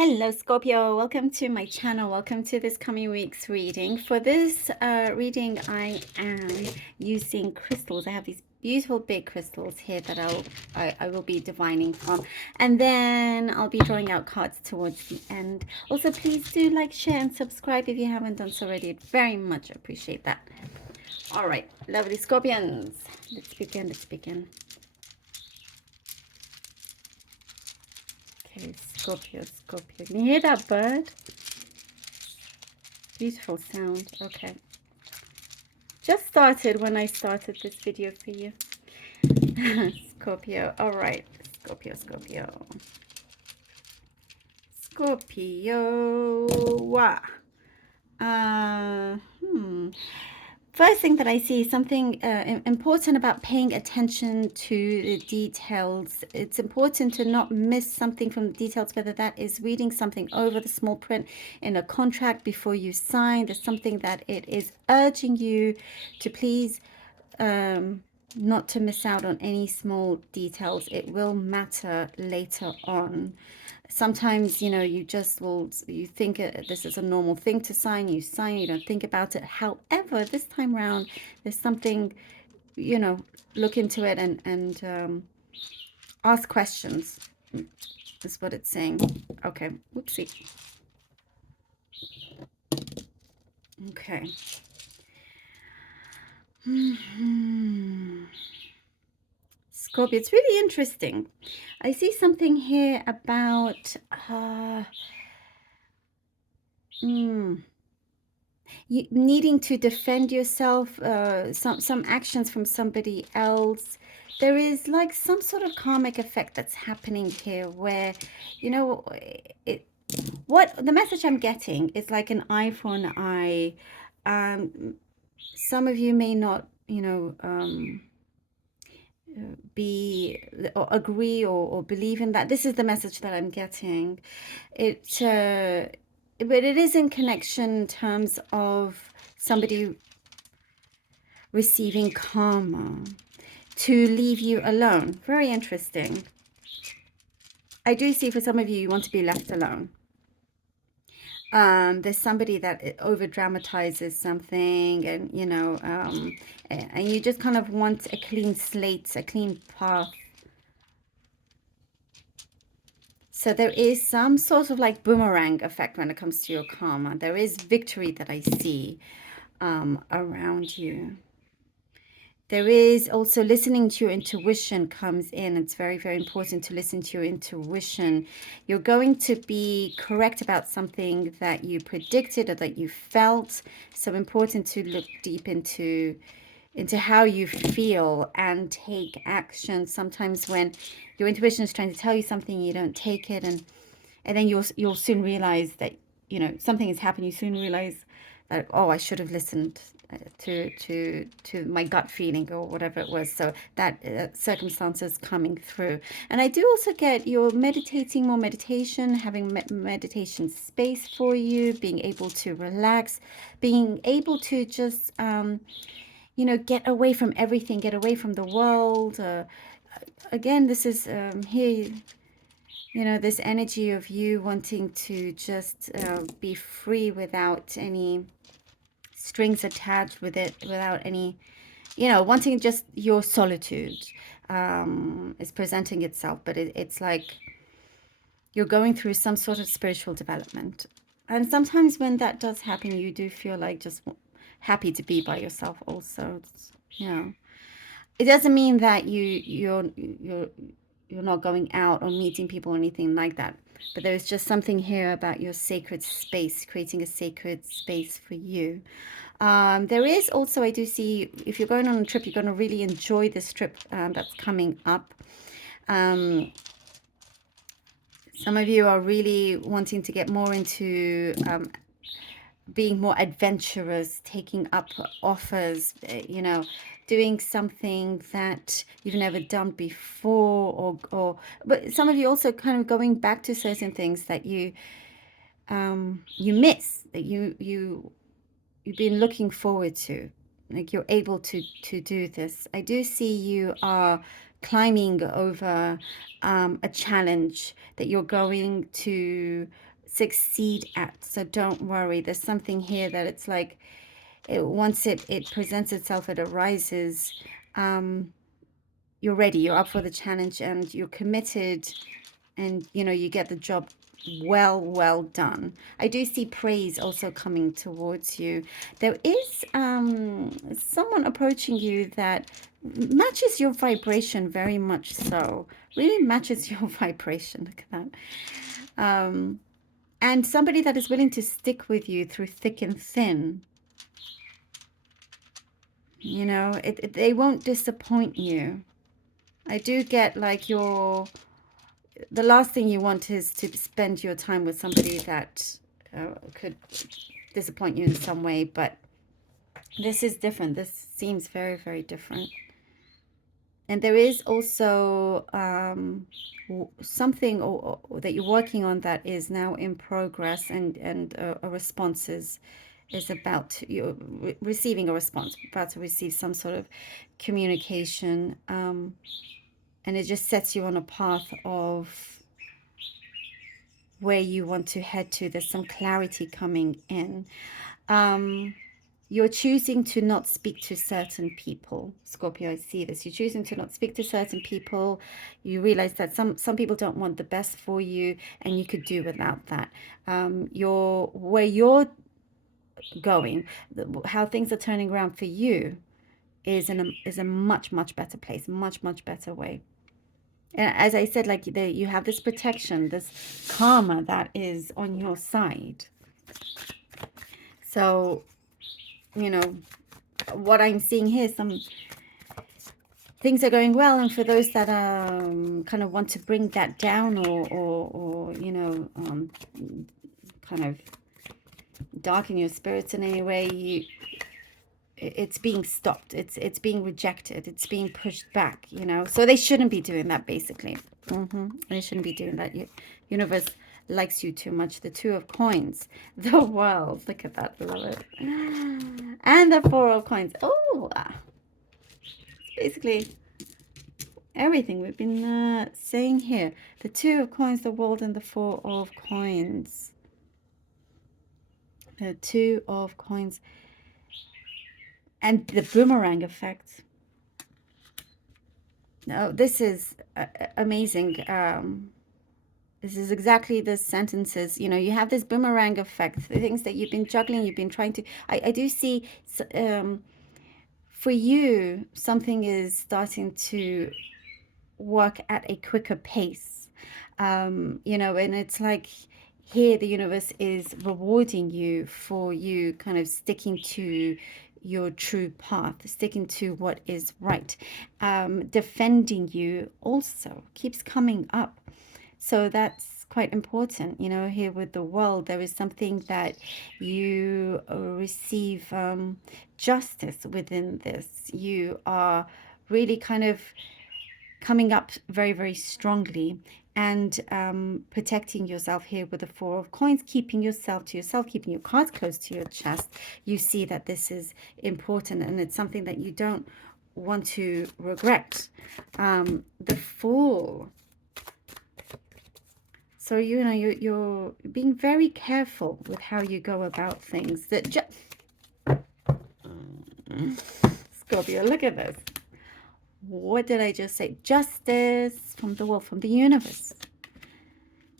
Hello Scorpio, welcome to my channel. Welcome to this coming week's reading. For this reading, I am using crystals. I have these beautiful big crystals here that I will be divining from, and then I'll be drawing out cards towards the end. Also, please do like, share, and subscribe if you haven't done so already. I'd very much appreciate that. All right, lovely Scorpions. Let's begin. Let's begin. Okay, Scorpio, Scorpio. Can you hear that bird? Beautiful sound. Okay. Just started when I started this video for you. Scorpio. All right. Scorpio, Scorpio. Scorpio. Wow. First thing that I see is something important about paying attention to the details. It's important to not miss something from the details, whether that is reading something over the small print in a contract before you sign. There's something that it is urging you to please not to miss out on any small details. It will matter later on. Sometimes, you know, you just will, you think this is a normal thing to sign, you sign, you don't think about it. However, this time around, there's something, you know, look into it and ask questions, is what it's saying. Okay, whoopsie. Okay. Scorpio, it's really interesting. I see something here about you needing to defend yourself, some actions from somebody else. There is like some sort of karmic effect that's happening here where, you know, what the message I'm getting is like an eye for an eye. Some of you may not, you know, be or agree or believe in that. This is the message that I'm getting. But it is in connection in terms of somebody receiving karma to leave you alone. Very interesting. I do see for some of you, you want to be left alone. There's somebody that over dramatizes something, and you know, and you just kind of want a clean slate, a clean path. So there is some sort of like boomerang effect when it comes to your karma. There is victory that I see around you. There is also listening to your intuition comes in. It's very, very important to listen to your intuition. You're going to be correct about something that you predicted or that you felt. So important to look deep into how you feel and take action. Sometimes when your intuition is trying to tell you something, you don't take it, and then you'll soon realize that, you know, something has happened. You soon realize that, oh, I should have listened to my gut feeling or whatever it was. So that circumstances coming through. And I do also get you're meditating, more meditation, having meditation space for you, being able to relax, being able to just you know, get away from everything, get away from the world. Again, this is here, you know, this energy of you wanting to just be free without any strings attached with it, without any, you know, wanting just your solitude is presenting itself. But it's like you're going through some sort of spiritual development. And sometimes when that does happen, you do feel like just happy to be by yourself also. You know, it doesn't mean that you're not going out or meeting people or anything like that, but there's just something here about your sacred space, creating a sacred space for you. There is also, I do see, if you're going on a trip, you're going to really enjoy this trip that's coming up. Some of you are really wanting to get more into being more adventurous, taking up offers, you know, doing something that you've never done before, but some of you also kind of going back to certain things that you miss, that you've been looking forward to. Like you're able to do this. I do see you are climbing over a challenge that you're going to succeed at. So don't worry. There's something here that it's like once it presents itself, it arises. You're ready. You're up for the challenge, and you're committed, and you get the job well done. I do see praise also coming towards you. There is someone approaching you that matches your vibration very much, so really matches your vibration. Look at that. And somebody that is willing to stick with you through thick and thin. They won't disappoint you. I do get like the last thing you want is to spend your time with somebody that could disappoint you in some way, but this is different. This seems very different. And there is also something that you're working on that is now in progress, and a response is about to, you're receiving a response, about to receive some sort of communication, and it just sets you on a path of where you want to head to. There's some clarity coming in. You're choosing to not speak to certain people, Scorpio. I see this. You're choosing to not speak to certain people. You realize that some people don't want the best for you, and you could do without that. Where you're going, how things are turning around for you is a much better place, much better way. And as I said, like you have this protection, this karma that is on your side. So, what I'm seeing here, some things are going well, and for those that kind of want to bring that down, or kind of darken your spirits in any way, it's being stopped, it's being rejected, it's being pushed back, so they shouldn't be doing that, basically. They shouldn't be doing that. Universe likes you too much. The Two of Coins, the world, look at that, love it. And the Four of Coins. Oh, basically everything we've been saying here. The Two of Coins, the world, and the Four of Coins. The Two of Coins and the boomerang effect. No, this is amazing. This is exactly the sentences. You have this boomerang effect, the things that you've been juggling, you've been trying to. I do see, for you, something is starting to work at a quicker pace. And it's like here the universe is rewarding you for you kind of sticking to your true path, sticking to what is right. Defending you also keeps coming up. So that's quite important, here with the world. There is something that you receive justice within this. You are really kind of coming up very strongly, and protecting yourself here with the Four of Coins, keeping yourself to yourself, keeping your cards close to your chest. You see that this is important, and it's something that you don't want to regret. The Fool. So you're being very careful with how you go about things. That Scorpio, look at this. What did I just say? Justice from the world, from the universe.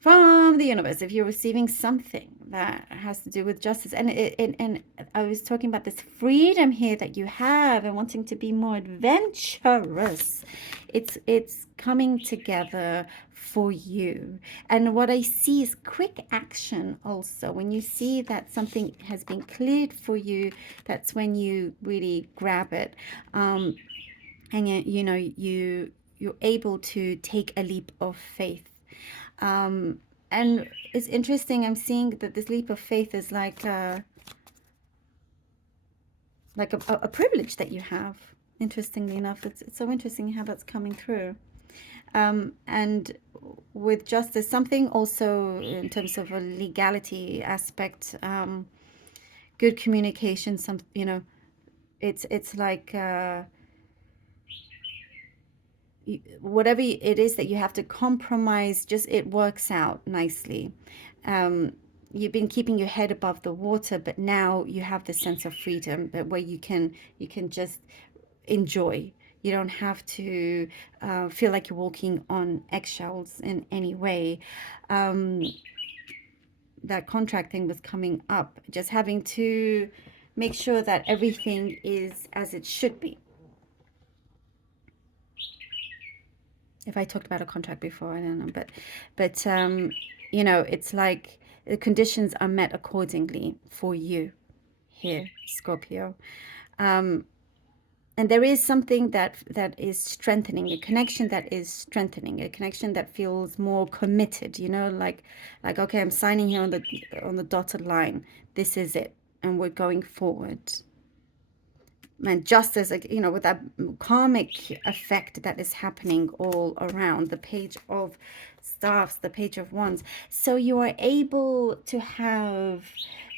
From the universe. If you're receiving something that has to do with justice, and I was talking about this freedom here that you have, and wanting to be more adventurous. It's coming together for you. And what I see is quick action also. When you see that something has been cleared for you, that's when you really grab it. And you're able to take a leap of faith. And it's interesting, I'm seeing that this leap of faith is like a privilege that you have. Interestingly enough, it's so interesting how that's coming through. And with justice, something also in terms of a legality aspect, good communication, it's like whatever it is that you have to compromise, just it works out nicely. um, you've been keeping your head above the water, but now you have this sense of freedom, but where you can just enjoy. You don't have to feel like you're walking on eggshells in any way. um, that contract thing was coming up, just having to make sure that everything is as it should be. If I talked about a contract before, I don't know, but you know, it's like the conditions are met accordingly for you here, Scorpio. Um, and there is something that is strengthening, a connection that is strengthening, a connection that feels more committed, you know, like okay, I'm signing here on the dotted line. This is it, and we're going forward. And just as, you know, with that karmic effect that is happening all around, the page of staffs, the page of wands, so you are able to have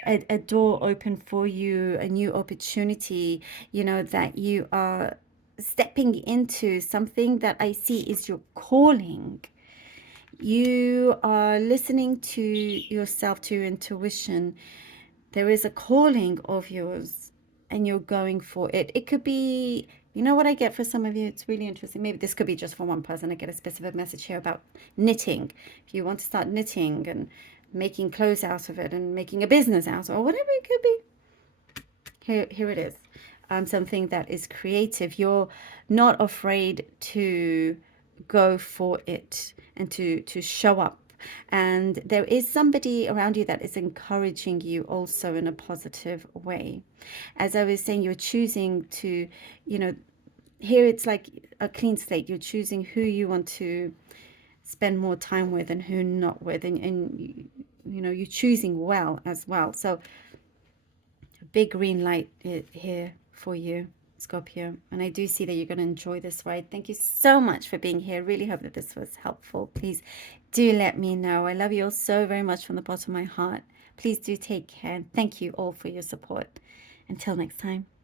a door open for you, a new opportunity, you know, that you are stepping into, something that I see is your calling. You are listening to yourself, to your intuition. There is a calling of yours and you're going for it. It could be, you know what I get for some of you? It's really interesting. Maybe this could be just for one person. I get a specific message here about knitting. If you want to start knitting and making clothes out of it and making a business out of it, or whatever it could be, here it is. Something that is creative. You're not afraid to go for it and to show up. And there is somebody around you that is encouraging you also in a positive way. As I was saying, you're choosing to, you know, here it's like a clean slate. You're choosing who you want to spend more time with and who not with. And you know, you're choosing well as well. So big green light here for you, Scorpio. And I do see that you're going to enjoy this ride. Thank you so much for being here. Really hope that this was helpful. Please do let me know. I love you all so very much from the bottom of my heart. Please do take care. And thank you all for your support. Until next time.